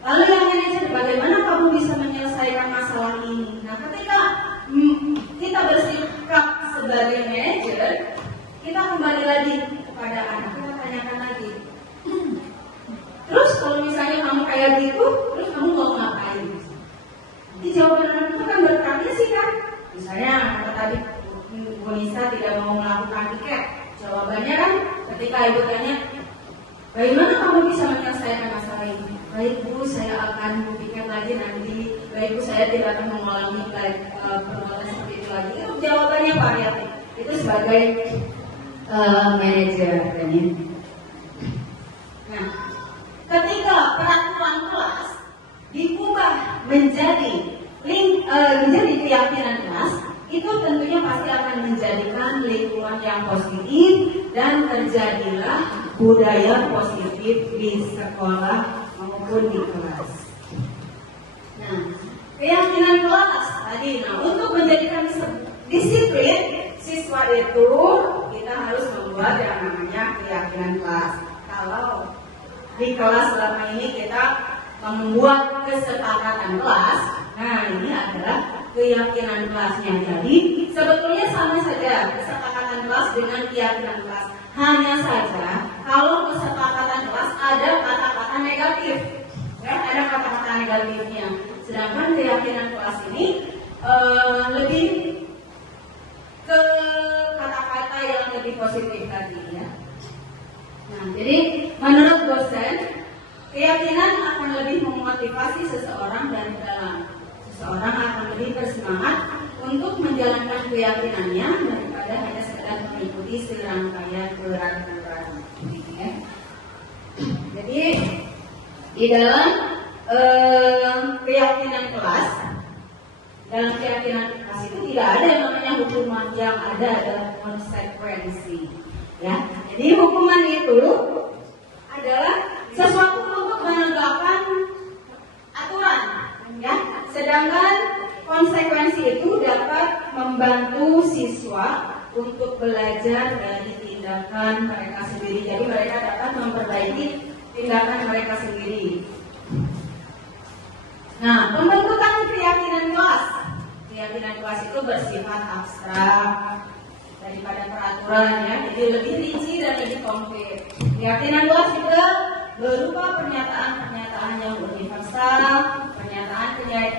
Lalu yang manajer, bagaimana kamu bisa menyelesaikan masalah ini? Nah, ketika kita bersikap sebagai manajer, kita kembali lagi kepada anak, kita tanyakan lagi. Terus kalau misalnya kamu kayak gitu, terus kamu mau ngapain? Di jawaban anak itu kan bervariasi kan. Misalnya kata tadi Bu Nisa tidak mau melakukan piket. Jawabannya kan ketika ibu tanya, bagaimana kamu bisa menyelesaikan masalah ini? Baik Bu, saya akan piket lagi nanti. Baik Bu, saya tidak akan mengulangi perbuatan seperti itu lagi. Itu jawabannya variatif. Itu sebagai manajer katanya. Nah, ketika peraturan kelas diubah menjadi menjadi keyakinan kelas, itu tentunya pasti akan menjadikan lingkungan yang positif dan terjadilah budaya positif di sekolah maupun di kelas. Nah, keyakinan kelas tadi, untuk menjadikan disiplin siswa itu kita harus membuat yang namanya keyakinan kelas. Kalau di kelas selama ini kita membuat kesepakatan kelas, nah ini adalah keyakinan kelasnya. Jadi sebetulnya sama saja kesepakatan kelas dengan keyakinan kelas. Hanya saja kalau kesepakatan kelas ada kata-kata negatif, ya, ada kata-kata negatifnya. Sedangkan keyakinan kelas ini lebih ke kata-kata yang lebih positif tadi, ya. Nah, jadi menurut dosen, keyakinan akan lebih memotivasi seseorang dari dalam. Seseorang akan lebih bersemangat untuk menjalankan keyakinannya daripada hanya sekedar mengikuti serangkaian peraturan. Ya. Jadi di dalam keyakinan kelas, itu tidak ada yang namanya hukuman, yang ada adalah konsekuensi. Ya, jadi hukuman itu adalah sesuatu untuk menegakkan aturan, ya. Sedangkan konsekuensi itu dapat membantu siswa untuk belajar dari tindakan mereka sendiri. Jadi mereka dapat memperbaiki tindakan mereka sendiri. Nah, pembentukan keyakinan kelas. Keyakinan kelas itu bersifat abstrak daripada peraturan, ya. Jadi lebih rinci dan lebih konkret. Keyakinan kelas juga berupa pernyataan-pernyataan yang universal. Pernyataan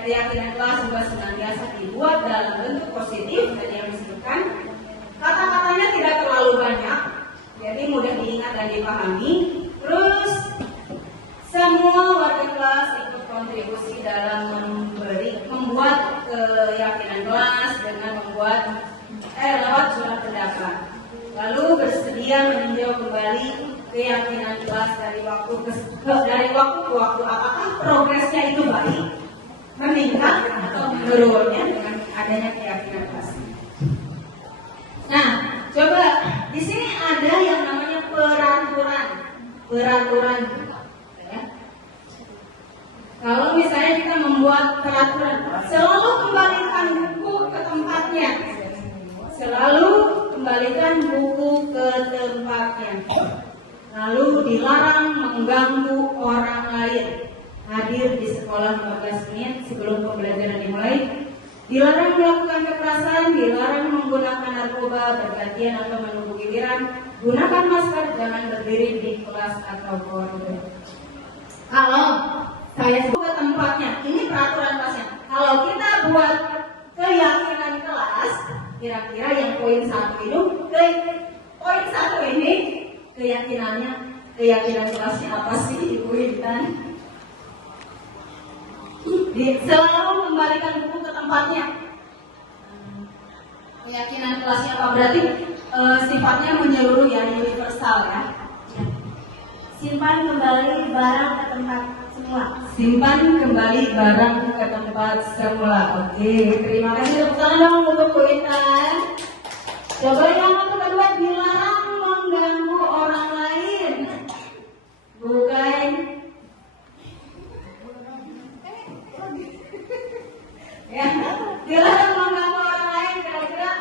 keyakinan kelas juga senantiasa dibuat dalam bentuk positif dan yang disebutkan kata-katanya tidak terlalu banyak, jadi mudah diingat dan dipahami. Terus semua warga kelas ikut kontribusi dalam membuat keyakinan kelas dengan lewat surat pendapat. Lalu bersedia meninjau kembali keyakinan kelas dari waktu ke waktu. Apakah progresnya itu baik, meningkat atau menurunnya dengan adanya keyakinan kelas. Nah, coba di sini ada yang namanya peraturan. Ya. Kalau misalnya kita membuat peraturan, selalu kembalikan buku ke tempatnya. Lalu dilarang mengganggu orang lain. Hadir di sekolah 15 menit sebelum pembelajaran dimulai. Dilarang melakukan kekerasan, dilarang menggunakan narkoba, bergantian atau menunggu giliran. Gunakan masker, jangan berdiri di kelas atau koridor. Kalau saya sebut ke tempatnya, ini peraturan kelasnya. Kalau kita buat keyakinan kelas, kira-kira yang poin 1 itu, poin 1 ini keyakinan kelasnya apa sih, Ibu Intan? Selalu kembalikan buku ke tempatnya. Keyakinan kelasnya apa? Berarti sifatnya menyeluruh, ya, universal, ya. Simpan kembali barang ke tempat semula. Simpan kembali barang ke tempat semula. Oke, terima kasih. Tepuk tangan dong untuk Bu Intan. Coba yang kedua, dilarang mengganggu orang lain. Bukan. Ya, dilarang mengganggu orang lain. Kira-kira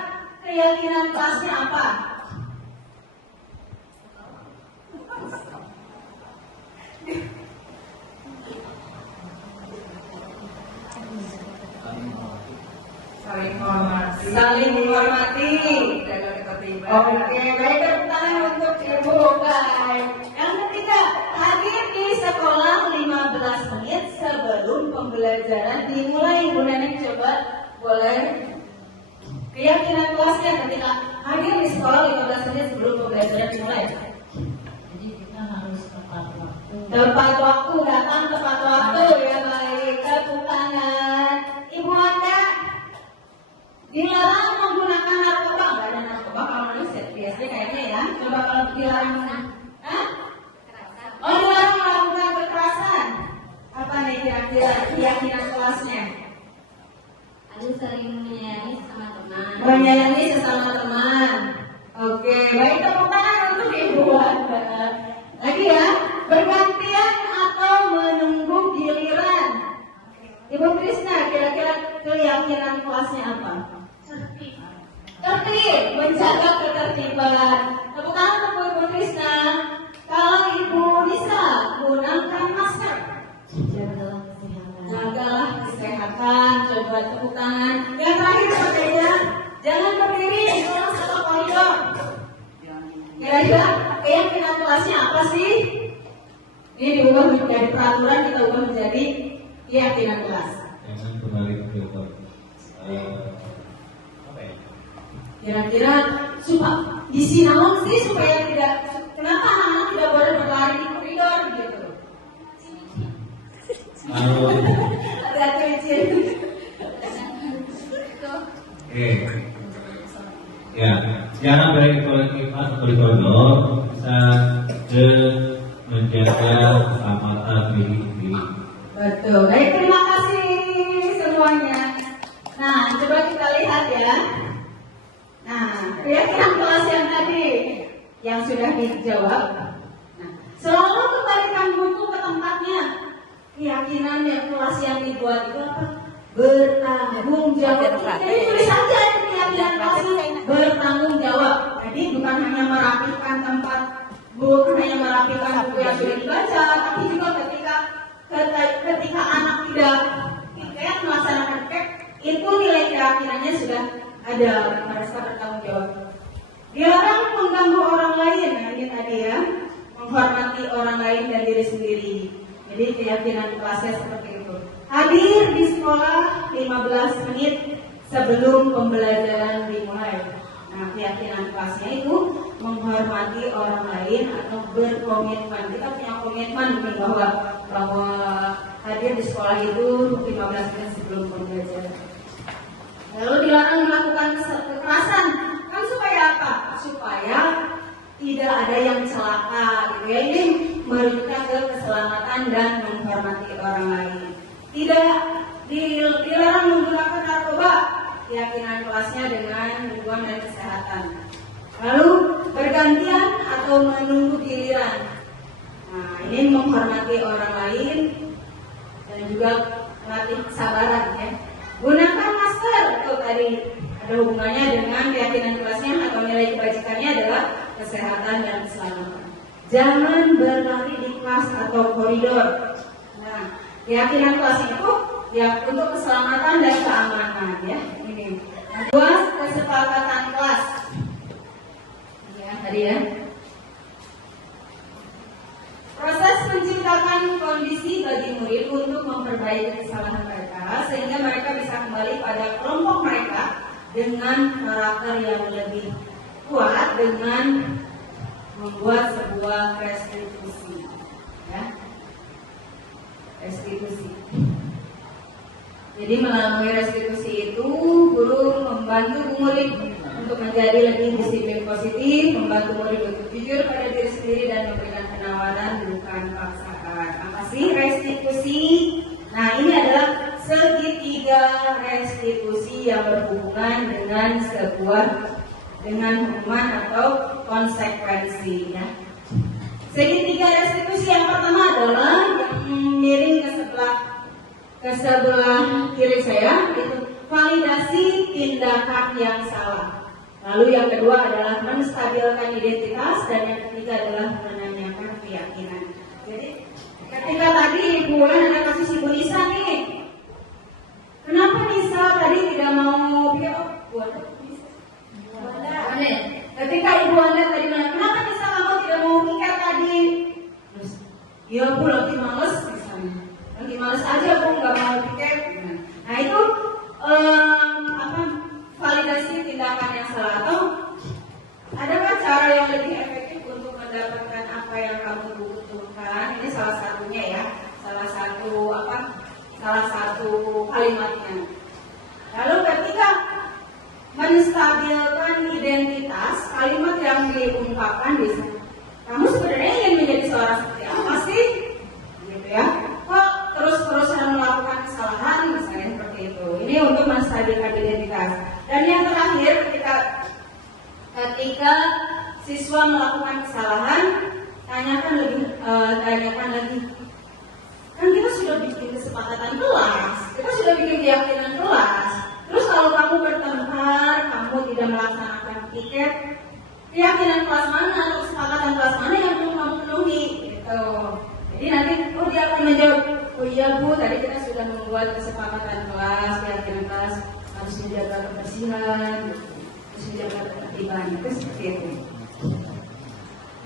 keyakinan kelasnya apa? Saling menghormati. Oke, baik, tepuk tangan untuk Ibu. Yang ketiga, hadir di sekolah 15 menit sebelum pembelajaran dimulai. Bu Neneng coba boleh. Keyakinan kelasnya ketika hadir di sekolah 15 menit sebelum pembelajaran dimulai. Jadi kita harus tepat waktu. Tepat waktu, datang tepat waktu ya, baik. Tepuk tangan. Ibu Anda dilarang menggunakan narkoba. Nggak ada narkoba kalau manusia biasanya kayaknya ya. Coba kalau dilarang, hah? Oh, dilarang melakukan kekerasan. Apa nih kira-kira keyakinan kelasnya? Aduh, sering menyayangi sama teman. Menyayangi sesama teman. Oke, baik, tepuk tangan untuk Ibu Anda. Lagi ya, bergantian atau menunggu giliran. Ibu Krisna, kira-kira keyakinan kelasnya apa? Tertib, menjaga ketertiban. Tepuk tangan untuk Ibu Krisna. Kalau Ibu bisa gunakan masker. Jagalah kesehatan. Jagalah kesehatan. Coba tepuk tangan. Yang terakhir apa saja? Jangan berdiri di kelas atau koridor. Kira-kira keyakinan kelasnya apa sih? Ini diubah menjadi peraturan, kita ubah menjadi keyakinan kelas. Jangan kembali ke filter. Apa ya? Kira-kira di Sinawang sih supaya tidak, kenapa anak-anak tidak boleh berlari di koridor gitu? Ada kecil. Ya, jangan berada di atau di koridor, bisa menjaga keselamatan diri. Betul. Baik, terima kasih semuanya. Nah, coba kita lihat ya. Nah, keyakinan kelas yang tadi yang sudah dijawab. Nah, selalu kembalikan buku ke tempatnya. Keyakinan yang kelas yang dibuat itu apa? Bertanggung jawab. Jadi tulis saja itu keyakinan kelasnya, bertanggung jawab. Jadi bukan hanya merapikan tempat buku, hanya merapikan buku yang sudah dibaca, tapi juga ketika anak tidak melaksanakan itu nilai keyakinannya sudah ada, merasa bertanggung jawab. Dilarang mengganggu orang lain, nah ini tadi ya, menghormati orang lain dan diri sendiri. Jadi keyakinan kelasnya seperti itu. Hadir di sekolah 15 menit sebelum pembelajaran dimulai. Nah, keyakinan kelasnya itu menghormati orang lain atau berkomitmen. Kita punya komitmen bahwa hadir di sekolah itu 15 menit sebelum pembelajaran. Lalu dilarang melakukan kekerasan. Kan supaya apa? Supaya tidak ada yang celaka gitu ya. Ini merujuk ke keselamatan dan menghormati orang lain. Tidak dilarang menggunakan narkoba. Keyakinan kelasnya dengan lingkungan dan kesehatan. Lalu bergantian atau menunggu giliran. Nah, ini menghormati orang lain dan juga melatih kesabaran ya. Gunakan masker. Itu tadi ada hubungannya dengan keyakinan kelasnya atau nilai kebajikannya adalah kesehatan dan keselamatan. Jangan berlari di kelas atau koridor. Nah, keyakinan kelas itu ya untuk keselamatan dan keamanan ya. Ini. Dua, kesepakatan kelas. Ya, tadi ya. Proses menciptakan kondisi bagi murid untuk memperbaiki kesalahan mereka sehingga mereka bisa kembali pada kelompok mereka dengan karakter yang lebih kuat dengan membuat sebuah restitusi. Ya. Restitusi. Jadi melalui restitusi itu guru membantu murid untuk menjadi lebih disiplin positif, membantu murid untuk jujur pada diri sendiri dan memberikan penawaran bukan paksaan. Apa sih restitusi? Nah, ini adalah segitiga restitusi yang berhubungan dengan hukuman atau konsekuensi ya. Segitiga restitusi yang pertama adalah yang miring ke sebelah kiri saya, itu validasi tindakan yang salah. Lalu yang kedua adalah menstabilkan identitas dan yang ketiga adalah menanyakan keyakinan. Jadi ketika tadi Ibu Wulan ada kasus Ibu Nisa nih, kenapa Nisa tadi tidak mau ketika Ibu Anda tadi kenapa Nisa tidak mau pikir tadi? Terus, ya Bu lagi yang kamu butuhkan. Ini salah satunya ya, salah satu kalimatnya. Lalu ketika menstabilkan identitas, kalimat yang diungkapkan di sana, kamu sebenarnya ingin menjadi seorang seperti apa sih? Gitu ya. Kok terus-terusan melakukan kesalahan, misalnya seperti itu. Ini untuk menstabilkan identitas. Dan yang terakhir, ketika siswa melakukan kesalahan, tanyakan lagi. Kan kita sudah bikin kesepakatan kelas, kita sudah bikin keyakinan kelas. Terus kalau kamu bertengkar, kamu tidak melaksanakan tiket, keyakinan kelas mana atau kesepakatan kelas mana yang belum kamu penuhi, gitu. Jadi nanti, dia akan menjawab, oh iya Bu, tadi kita sudah membuat kesepakatan kelas, keyakinan kelas harus menjaga kebersihan, harus menjaga ketertiban, itu seperti itu.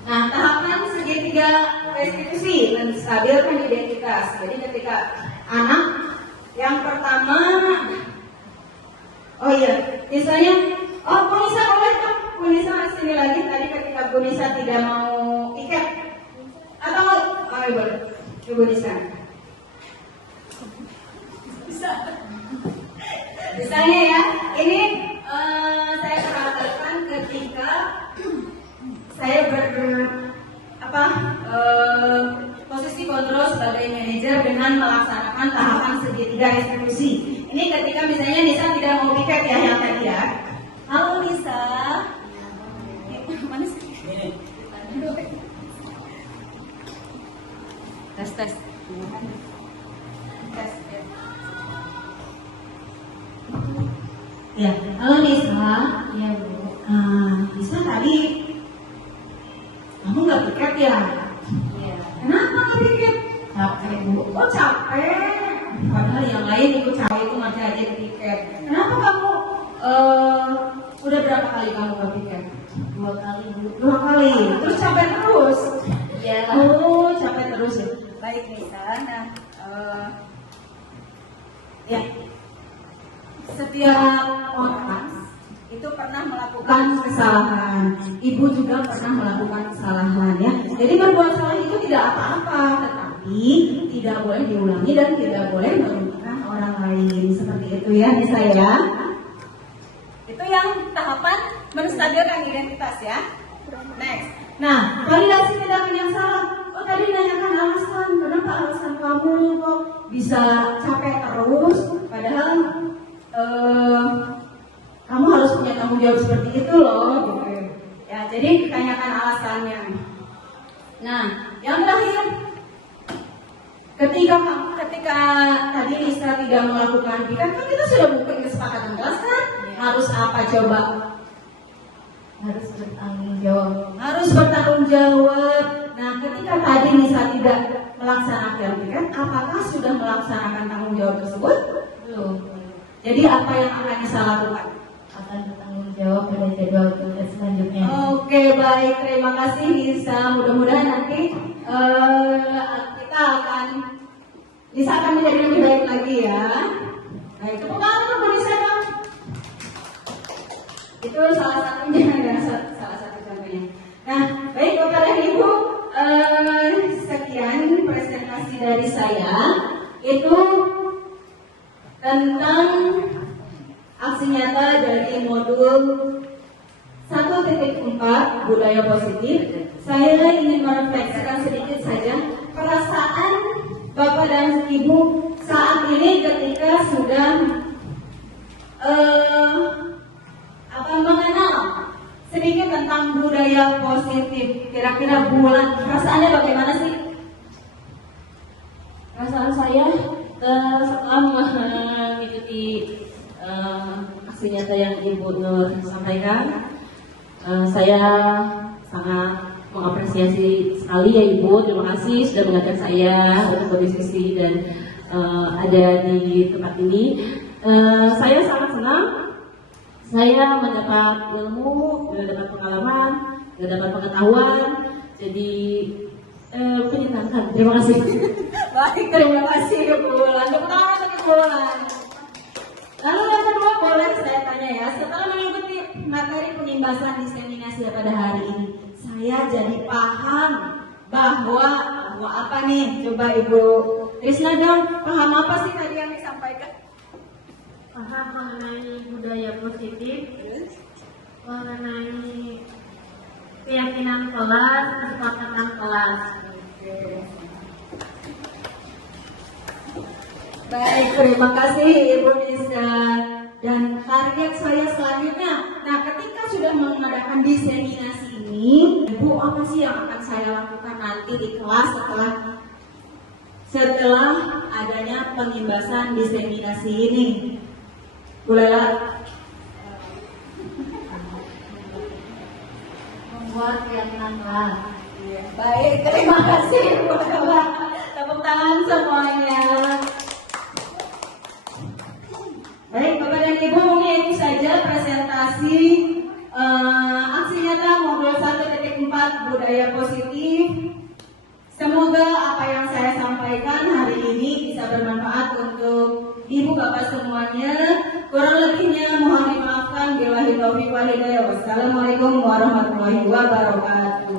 Nah, tahapan segitiga restitusi menstabilkan identitas. Jadi ketika anak yang pertama, misalnya, Bu Nisa boleh dong, Bu Nisa sini lagi. Tadi ketika Bu Nisa tidak mau tiket, atau boleh, Bu Nisa. Misalnya ya, ini saya perhatikan ketika saya posisi kontrol sebagai manajer dengan melaksanakan tahapan segitiga restitusi. Ini ketika misalnya Nisa tidak mau tiket ya yang tadi ya. Halo Nisa. Mana sih? Tes. Ya, halo Nisa. Iya Bu. Nisa tadi kamu nggak tiket ya? Iya. Kenapa nggak tiket? Capek Bu. Oh capek. Padahal yang lain ikut capek itu masih aja tiket. Kenapa kamu udah berapa kali kamu nggak tiket? 2 kali Bu. 2 kali. Terus capek terus? Iya. Oh capek terus ya. Baik Nisa. Nah, ya. Setiap orang itu pernah melakukan kesalahan. Ibu juga pernah melakukan kesalahan ya. Jadi berbuat salah itu tidak apa-apa, tetapi tidak boleh diulangi dan tidak boleh merugikan orang lain. Seperti itu ya Nisa ya. Itu yang tahapan menstabilkan identitas ya. Next. Nah, validasi tindakan yang salah. Oh tadi nanyakan alasan, kenapa alasan kamu kok bisa capek terus, padahal kamu harus punya tanggung jawab seperti itu loh, gitu. Ya, jadi tanyakan alasannya. Nah, yang terakhir, ketika tadi Nisa tidak melakukan tiket, kan kita sudah buka kesepakatan kelas kan? Harus apa coba? Harus bertanggung jawab. Harus bertanggung jawab. Nah, ketika tadi Nisa tidak melaksanakan tiket, apakah sudah melaksanakan tanggung jawab tersebut? Belum. Jadi apa yang akan Nisa lakukan? Akan bertanggung jawab pada jadwal tugas selanjutnya. Oke, baik, terima kasih Nisa. Mudah-mudahan nanti Nisa akan menjadi lebih baik lagi ya. Baik, tepuk tangan untuk Nisa dong. Itu salah satunya dan salah satu contohnya. Nah, baik Bapak dan Ibu, sekian presentasi dari saya. Itu tentang aksi nyata dari modul 1.4 budaya positif. Saya ingin merefleksikan sedikit saja perasaan Bapak dan Ibu saat ini ketika sudah mengenal sedikit tentang budaya positif. Kira-kira bulan perasaannya bagaimana sih? Perasaan saya setelah mengikuti aksi nyata yang Ibu Nur sampaikan, saya sangat mengapresiasi sekali ya Ibu. Terima kasih sudah mengajak saya untuk berdiskusi dan ada di tempat ini. Saya sangat senang. Saya mendapat ilmu, mendapat pengalaman, mendapat pengetahuan. Jadi menyenangkan. Terima kasih. Baik, terima kasih Bu Wulan. Tepuk tangan untuk Ibu Wulan. Lalu yang kedua, boleh saya tanya ya, setelah mengikuti materi penimbasan diseminasi pada hari ini, saya jadi paham bahwa apa nih? Coba Ibu Trisna dong, paham apa sih tadi yang disampaikan? Paham mengenai budaya positif, mengenai keyakinan kelas, kesepakatan kelas. Baik, terima kasih Ibu Nisa. Dan target saya selanjutnya, nah ketika sudah mengadakan diseminasi ini, Ibu apa sih yang akan saya lakukan nanti di kelas setelah adanya pengimbasan diseminasi ini? Bu Lela? Membuat keyakinan kelas. Baik, terima kasih Bu Lela. Tepuk tangan semuanya. Baik, Bapak dan Ibu, mungkin itu saja presentasi aksi nyata modul 1.4 budaya positif. Semoga apa yang saya sampaikan hari ini bisa bermanfaat untuk Ibu Bapak semuanya. Kurang lebihnya mohon dimaafkan. Billahi taufiq wal hidayah. Wassalamualaikum warahmatullahi wabarakatuh.